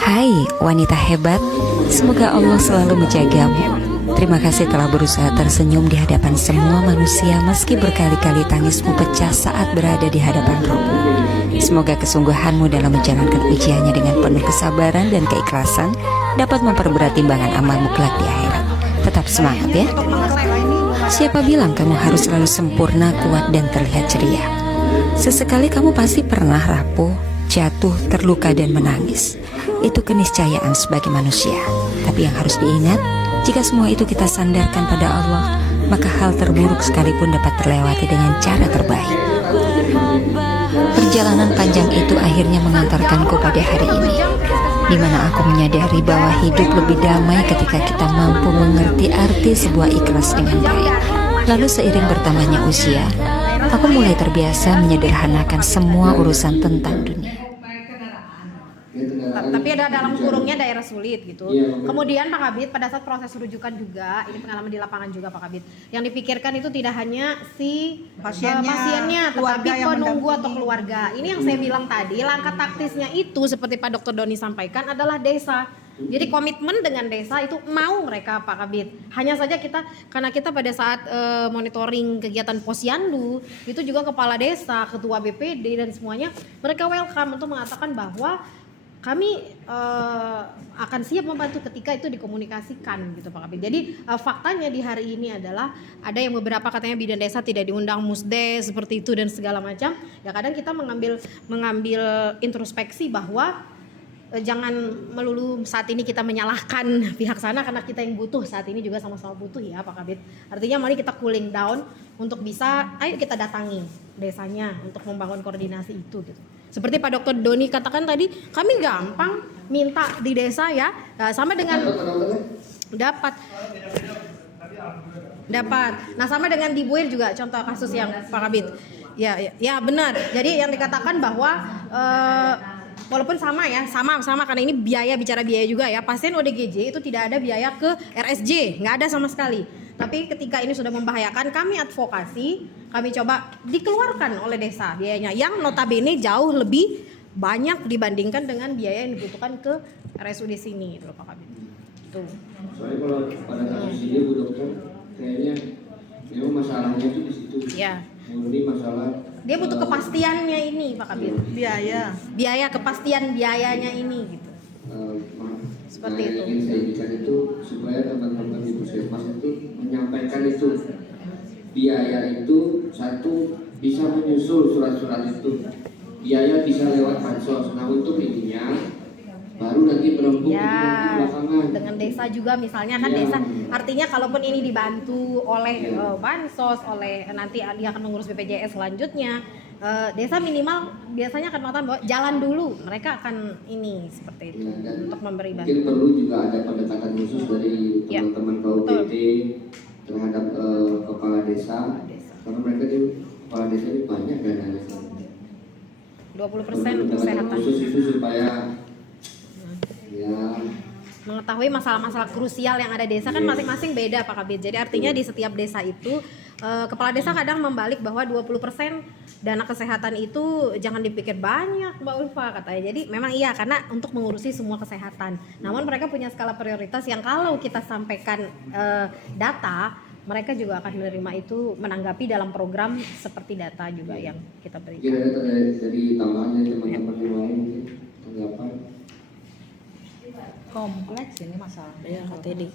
Hai wanita hebat, semoga Allah selalu menjagamu. Terima kasih telah berusaha tersenyum di hadapan semua manusia meski berkali-kali tangismu pecah saat berada di hadapan Rohmu. Semoga kesungguhanmu dalam menjalankan ujiannya dengan penuh kesabaran dan keikhlasan dapat memperberat timbangan amalmu kelak di akhirat. Tetap semangat ya. Siapa bilang kamu harus selalu sempurna, kuat, dan terlihat ceria? Sesekali kamu pasti pernah rapuh, jatuh, terluka, dan menangis. Itu keniscayaan sebagai manusia. Tapi yang harus diingat, jika semua itu kita sandarkan pada Allah, maka hal terburuk sekalipun dapat terlewati dengan cara terbaik. Perjalanan panjang itu akhirnya mengantarkanku pada hari ini, di mana aku menyadari bahwa hidup lebih damai ketika kita mampu mengerti arti sebuah ikhlas dengan baik. Lalu seiring bertambahnya usia, aku mulai terbiasa menyederhanakan semua urusan tentang dunia. Tapi ada dalam kurungnya daerah sulit gitu. Kemudian Pak Kabid pada saat proses rujukan juga, ini pengalaman di lapangan juga Pak Kabid, yang dipikirkan itu tidak hanya si pasiennya tetapi penunggu atau keluarga. Ini yang saya bilang tadi, langkah taktisnya itu seperti Pak Dr. Doni sampaikan adalah desa. Jadi komitmen dengan desa itu mau mereka Pak Kabid. Hanya saja karena kita pada saat monitoring kegiatan Posyandu itu juga kepala desa, ketua BPD dan semuanya mereka welcome untuk mengatakan bahwa kami akan siap membantu ketika itu dikomunikasikan gitu Pak Kabid. Jadi faktanya di hari ini adalah ada yang beberapa katanya bidan desa tidak diundang musdes seperti itu dan segala macam. Ya kadang kita mengambil introspeksi bahwa jangan melulu saat ini kita menyalahkan pihak sana karena kita yang butuh saat ini juga sama-sama butuh ya Pak Kabid. Artinya mari kita cooling down untuk bisa ayo kita datangi desanya untuk membangun koordinasi itu gitu. Seperti Pak Dr. Doni katakan tadi, kami gampang minta di desa ya, sama dengan dapat. Nah sama dengan di Buir juga contoh kasus yang Pak Kabid. Ya benar. Jadi yang dikatakan bahwa walaupun sama karena ini bicara biaya juga ya. Pasien ODGJ itu tidak ada biaya ke RSJ, nggak ada sama sekali. Tapi ketika ini sudah membahayakan, kami advokasi, kami coba dikeluarkan oleh desa biayanya yang notabene jauh lebih banyak dibandingkan dengan biaya yang dibutuhkan ke RSUD sini itu Pak Kabid. Tuh. Soalnya kalau pada kasus ini Bu Dokter, kayaknya memang masalahnya itu di situ. Ya. Ini masalah dia butuh kepastiannya ini Pak Kabid. Biaya kepastian biayanya ini gitu. Seperti itu. Yang ingin saya indikan itu supaya teman-teman di puskesmas itu menyampaikan itu biaya itu satu bisa menyusul surat-surat itu, biaya bisa lewat bansos. Nah untuk intinya baru nanti berembuk ya, di belakangan dengan desa juga misalnya kan desa artinya kalaupun ini dibantu oleh bansos oleh nanti dia akan mengurus BPJS selanjutnya. Desa minimal biasanya akan mengatakan bahwa jalan dulu mereka akan ini seperti itu untuk memberi bantuan. Mungkin perlu juga ada pendekatan khusus dari teman-teman KUPT terhadap kepala desa karena mereka itu kepala desa ini banyak dananya 20% untuk kesehatan khusus itu supaya mengetahui masalah-masalah krusial yang ada desa kan masing-masing beda Pak Kabid. Jadi artinya di setiap desa itu kepala desa kadang membalik bahwa 20% dana kesehatan itu jangan dipikir banyak Mbak Ulfa katanya. Jadi memang iya karena untuk mengurusi semua kesehatan. Namun mereka punya skala prioritas yang kalau kita sampaikan data mereka juga akan menerima itu menanggapi dalam program seperti data juga yang kita berikan. Kira-kira dari tambahan dari teman-teman yang lain mungkin tanggapan kompleks ini masalahnya KTD.